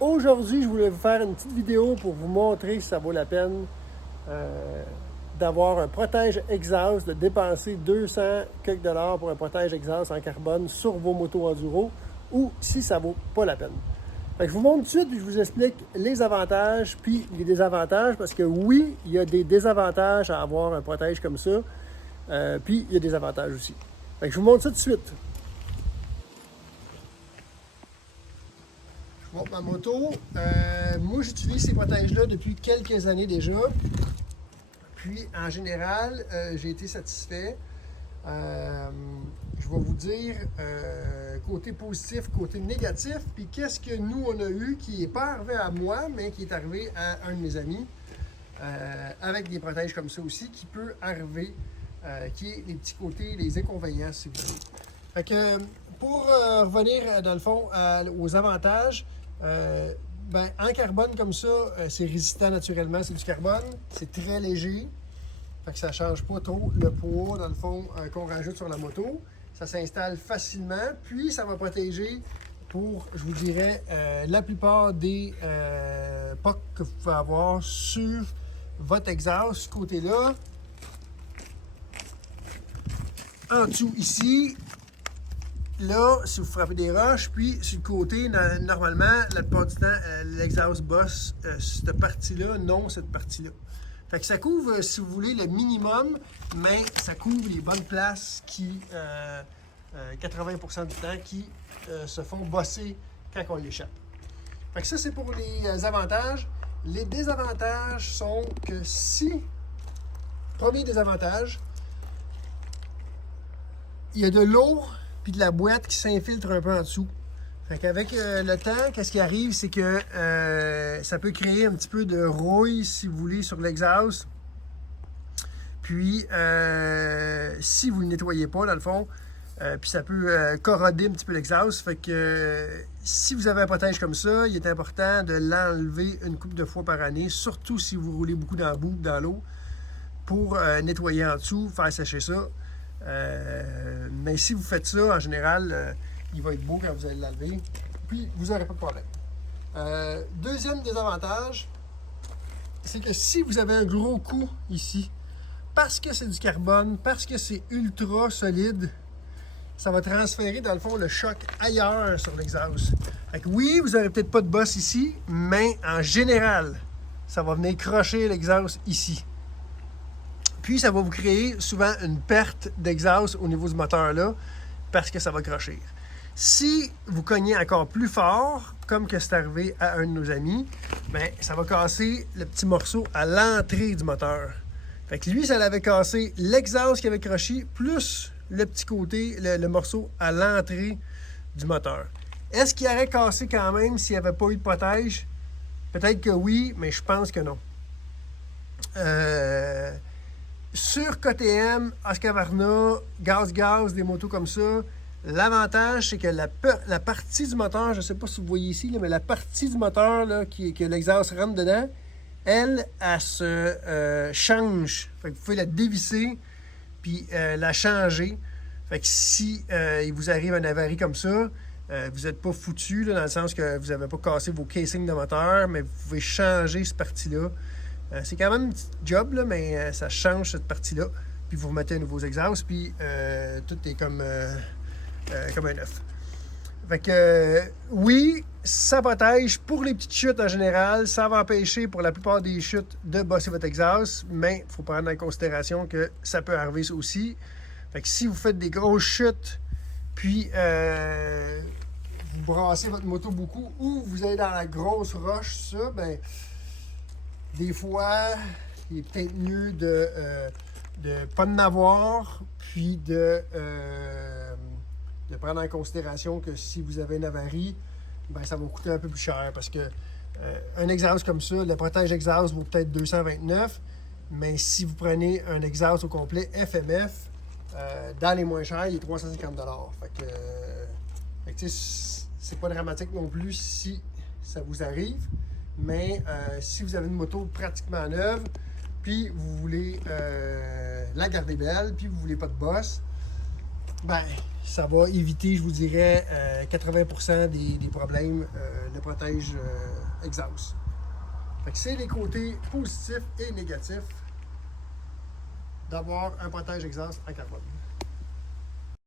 Aujourd'hui, je voulais vous faire une petite vidéo pour vous montrer si ça vaut la peine d'avoir un protège exhaust, de dépenser 200 quelques dollars pour un protège exhaust en carbone sur vos motos enduro ou si ça vaut pas la peine. Fait que je vous montre tout de suite et je vous explique les avantages puis les désavantages parce que oui, il y a des désavantages à avoir un protège comme ça, puis il y a des avantages aussi. Fait que je vous montre ça tout de suite. Je monte ma moto. Moi, j'utilise ces protèges-là depuis quelques années déjà. Puis, en général, j'ai été satisfait. Je vais vous dire côté positif, côté négatif. Puis, qu'est-ce que nous, on a eu qui n'est pas arrivé à moi, mais qui est arrivé à un de mes amis. Avec des protèges comme ça aussi, qui peut arriver, qui est les petits côtés, les inconvénients, si vous voulez. Fait que, pour revenir, dans le fond, aux avantages, en carbone comme ça, c'est résistant naturellement, c'est du carbone, c'est très léger, fait que ça ne change pas trop le poids, dans le fond, qu'on rajoute sur la moto. Ça s'installe facilement, puis ça va protéger pour, je vous dirais, la plupart des POC que vous pouvez avoir sur votre exhaust, ce côté-là. En dessous ici, là, si vous frappez des roches, puis sur le côté, normalement, la plupart du temps, l'exhaust bosse cette partie-là, non cette partie-là. Fait que ça couvre, si vous voulez, le minimum, mais ça couvre les bonnes places qui, 80% du temps, qui se font bosser quand on l'échappe. Fait que ça, c'est pour les avantages. Les désavantages sont que si, premier désavantage, il y a de l'eau puis de la boîte qui s'infiltre un peu en dessous. Fait qu'avec le temps, qu'est-ce qui arrive, c'est que ça peut créer un petit peu de rouille, si vous voulez, sur l'exhaust. Puis, si vous ne le nettoyez pas, dans le fond, puis ça peut corroder un petit peu l'exhaust. Fait que si vous avez un protège comme ça, il est important de l'enlever une couple de fois par année, surtout si vous roulez beaucoup dans la boue, dans l'eau, pour nettoyer en dessous, faire sécher ça. Mais si vous faites ça, en général, il va être beau quand vous allez l'enlever, puis vous n'aurez pas de problème. Deuxième désavantage, c'est que si vous avez un gros coup ici, parce que c'est du carbone, parce que c'est ultra solide, ça va transférer dans le fond le choc ailleurs sur l'exhaust. Fait que oui, vous n'aurez peut-être pas de bosse ici, mais en général, ça va venir crocher l'exhaust ici. Puis, ça va vous créer souvent une perte d'exhaust au niveau du moteur là, parce que ça va crocher. Si vous cognez encore plus fort, comme que c'est arrivé à un de nos amis, bien, ça va casser le petit morceau à l'entrée du moteur. Fait que lui, ça l'avait cassé l'exhaust qui avait croché, plus le petit côté, le morceau à l'entrée du moteur. Est-ce qu'il aurait cassé quand même s'il n'y avait pas eu de protège? Peut-être que oui, mais je pense que non. Sur KTM, Husqvarna, Gaz, des motos comme ça, l'avantage, c'est que la partie du moteur, je ne sais pas si vous voyez ici, là, mais la partie du moteur là, que l'exhaust rentre dedans, elle se change. Fait que vous pouvez la dévisser puis la changer. Fait que si il vous arrive un avarie comme ça, vous n'êtes pas foutu, là, dans le sens que vous n'avez pas cassé vos casings de moteur, mais vous pouvez changer cette partie-là. C'est quand même un petit job, là, mais ça change cette partie-là. Puis vous remettez un nouveau exhaust, puis tout est comme un œuf. Fait que oui, ça protège pour les petites chutes en général. Ça va empêcher pour la plupart des chutes de bosser votre exhaust, mais il faut prendre en considération que ça peut arriver ça aussi. Fait que si vous faites des grosses chutes, puis vous brassez votre moto beaucoup, ou vous allez dans la grosse roche, ça, ben des fois, il est peut-être mieux de pas en avoir, puis de prendre en considération que si vous avez une avarie, ben ça va vous coûter un peu plus cher parce que un exhaust comme ça, le protège exhaust vaut peut-être 229, mais si vous prenez un exhaust au complet FMF, dans les moins chers, il est 350 $. Fait que c'est pas dramatique non plus si ça vous arrive. Mais si vous avez une moto pratiquement neuve, puis vous voulez la garder belle, puis vous voulez pas de bosse, Ben, ça va éviter, je vous dirais, 80% des problèmes de protège exhaust. Fait que c'est les côtés positifs et négatifs d'avoir un protège exhaust en carbone.